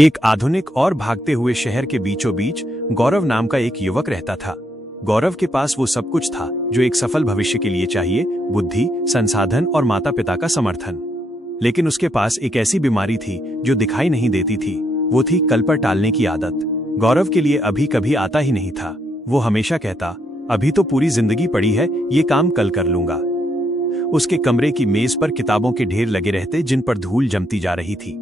एक आधुनिक और भागते हुए शहर के बीचों बीच गौरव नाम का एक युवक रहता था। गौरव के पास वो सब कुछ था जो एक सफल भविष्य के लिए चाहिए, बुद्धि, संसाधन और माता पिता का समर्थन। लेकिन उसके पास एक ऐसी बीमारी थी जो दिखाई नहीं देती थी। वो थी कल पर टालने की आदत। गौरव के लिए अभी कभी आता ही नहीं था। वो हमेशा कहता, अभी तो पूरी जिंदगी पड़ी है, ये काम कल कर लूंगा। उसके कमरे की मेज पर किताबों के ढेर लगे रहते जिन पर धूल जमती जा रही थी।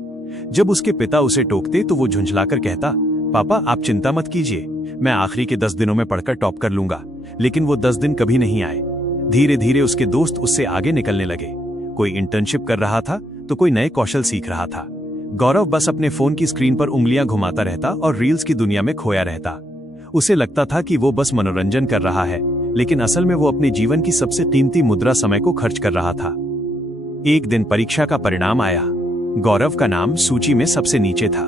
जब उसके पिता उसे टोकते तो वो झुंझलाकर कहता, पापा आप चिंता मत कीजिए, मैं आखिरी के 10 दिनों में पढ़कर टॉप कर लूंगा। लेकिन वो 10 दिन कभी नहीं आए। धीरे धीरे उसके दोस्त उससे आगे निकलने लगे। कोई इंटर्नशिप कर रहा था तो कोई नए कौशल सीख रहा था। गौरव बस अपने फोन की स्क्रीन पर उंगलियां घुमाता रहता और रील्स की दुनिया में खोया रहता। उसे लगता था कि वो बस मनोरंजन कर रहा है, लेकिन असल में वो अपने जीवन की सबसे कीमती मुद्रा समय को खर्च कर रहा था। एक दिन परीक्षा का परिणाम आया। गौरव का नाम सूची में सबसे नीचे था।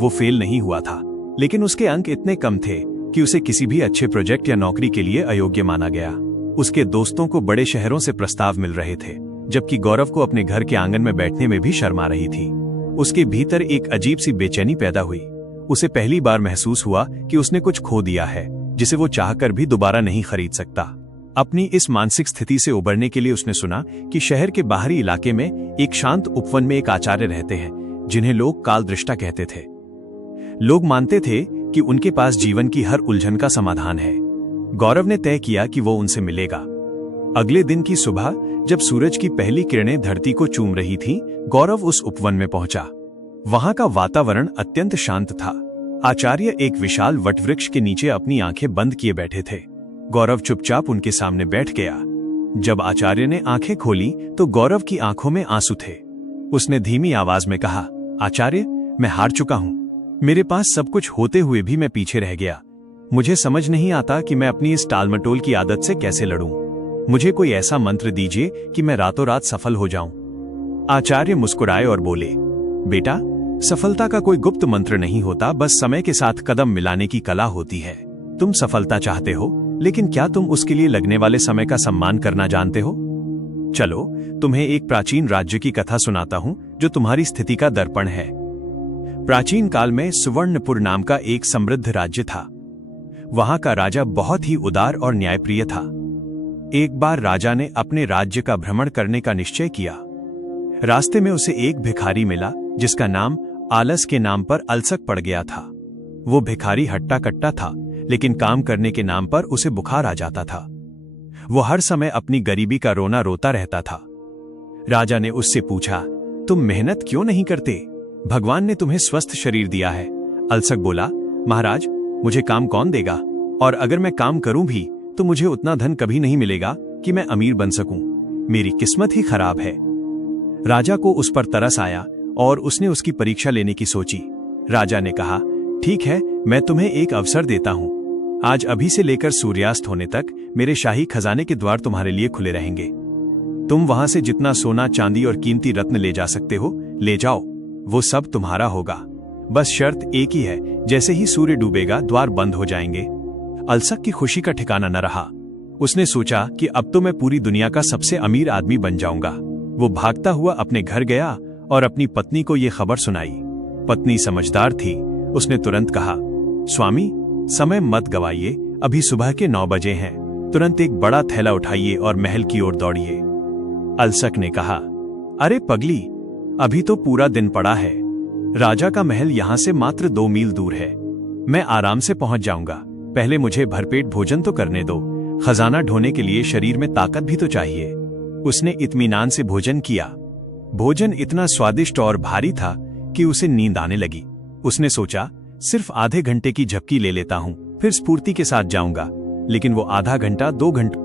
वो फेल नहीं हुआ था, लेकिन उसके अंक इतने कम थे कि उसे किसी भी अच्छे प्रोजेक्ट या नौकरी के लिए अयोग्य माना गया। उसके दोस्तों को बड़े शहरों से प्रस्ताव मिल रहे थे, जबकि गौरव को अपने घर के आंगन में बैठने में भी शर्म आ रही थी। उसके भीतर एक अजीब सी बेचैनी पैदा हुई। उसे पहली बार महसूस हुआ कि उसने कुछ खो दिया है जिसे वो चाहकर भी दोबारा नहीं खरीद सकता। अपनी इस मानसिक स्थिति से उबरने के लिए उसने सुना कि शहर के बाहरी इलाके में एक शांत उपवन में एक आचार्य रहते हैं जिन्हें लोग कालदृष्टा कहते थे। लोग मानते थे कि उनके पास जीवन की हर उलझन का समाधान है। गौरव ने तय किया कि वो उनसे मिलेगा। अगले दिन की सुबह जब सूरज की पहली किरणें धरती को चूम रही थीं, गौरव उस उपवन में पहुंचा। वहां का वातावरण अत्यंत शांत था। आचार्य एक विशाल वटवृक्ष के नीचे अपनी आंखें बंद किए बैठे थे। गौरव चुपचाप उनके सामने बैठ गया। जब आचार्य ने आंखें खोली तो गौरव की आंखों में आंसू थे। उसने धीमी आवाज में कहा, आचार्य, मैं हार चुका हूं। मेरे पास सब कुछ होते हुए भी मैं पीछे रह गया। मुझे समझ नहीं आता कि मैं अपनी इस टालमटोल की आदत से कैसे लड़ूं। मुझे कोई ऐसा मंत्र दीजिए कि मैं रातों रात सफल हो जाऊं। आचार्य मुस्कुराए और बोले, बेटा, सफलता का कोई गुप्त मंत्र नहीं होता, बस समय के साथ कदम मिलाने की कला होती है। तुम सफलता चाहते हो, लेकिन क्या तुम उसके लिए लगने वाले समय का सम्मान करना जानते हो? चलो, तुम्हें एक प्राचीन राज्य की कथा सुनाता हूं जो तुम्हारी स्थिति का दर्पण है। प्राचीन काल में सुवर्णपुर नाम का एक समृद्ध राज्य था। वहां का राजा बहुत ही उदार और न्यायप्रिय था। एक बार राजा ने अपने राज्य का भ्रमण करने का निश्चय किया। रास्ते में उसे एक भिखारी मिला जिसका नाम आलस के नाम पर अलसक पड़ गया था। वो भिखारी हट्टा कट्टा था, लेकिन काम करने के नाम पर उसे बुखार आ जाता था। वो हर समय अपनी गरीबी का रोना रोता रहता था। राजा ने उससे पूछा, तुम मेहनत क्यों नहीं करते? भगवान ने तुम्हें स्वस्थ शरीर दिया है। अलसक बोला, महाराज, मुझे काम कौन देगा? और अगर मैं काम करूं भी तो मुझे उतना धन कभी नहीं मिलेगा कि मैं अमीर बन सकूं। मेरी किस्मत ही खराब है। राजा को उस पर तरस आया और उसने उसकी परीक्षा लेने की सोची। राजा ने कहा, ठीक है, मैं तुम्हें एक अवसर देता हूं। आज अभी से लेकर सूर्यास्त होने तक मेरे शाही खजाने के द्वार तुम्हारे लिए खुले रहेंगे। तुम वहां से जितना सोना, चांदी और कीमती रत्न ले जा सकते हो, ले जाओ। वो सब तुम्हारा होगा। बस शर्त एक ही है, जैसे ही सूर्य डूबेगा द्वार बंद हो जाएंगे। अलसक की खुशी का ठिकाना न रहा। उसने सोचा कि अब तो मैं पूरी दुनिया का सबसे अमीर आदमी बन जाऊंगा। वो भागता हुआ अपने घर गया और अपनी पत्नी को ये खबर सुनाई। पत्नी समझदार थी। उसने तुरंत कहा, स्वामी, समय मत गवाइए, अभी सुबह के 9 बजे हैं। तुरंत एक बड़ा थैला उठाइए और महल की ओर दौड़िए। अलसक ने कहा, अरे पगली, अभी तो पूरा दिन पड़ा है। राजा का महल यहां से मात्र 2 मील दूर है। मैं आराम से पहुंच जाऊंगा। पहले मुझे भरपेट भोजन तो करने दो। खजाना ढोने के लिए शरीर में ताकत भी तो चाहिए। उसने इत्मीनान से भोजन किया। भोजन इतना स्वादिष्ट और भारी था कि उसे नींद आने लगी। उसने सोचा, सिर्फ आधे घंटे की झपकी ले लेता हूं, फिर स्फूर्ति के साथ जाऊंगा। लेकिन वो आधा घंटा 2 घंटे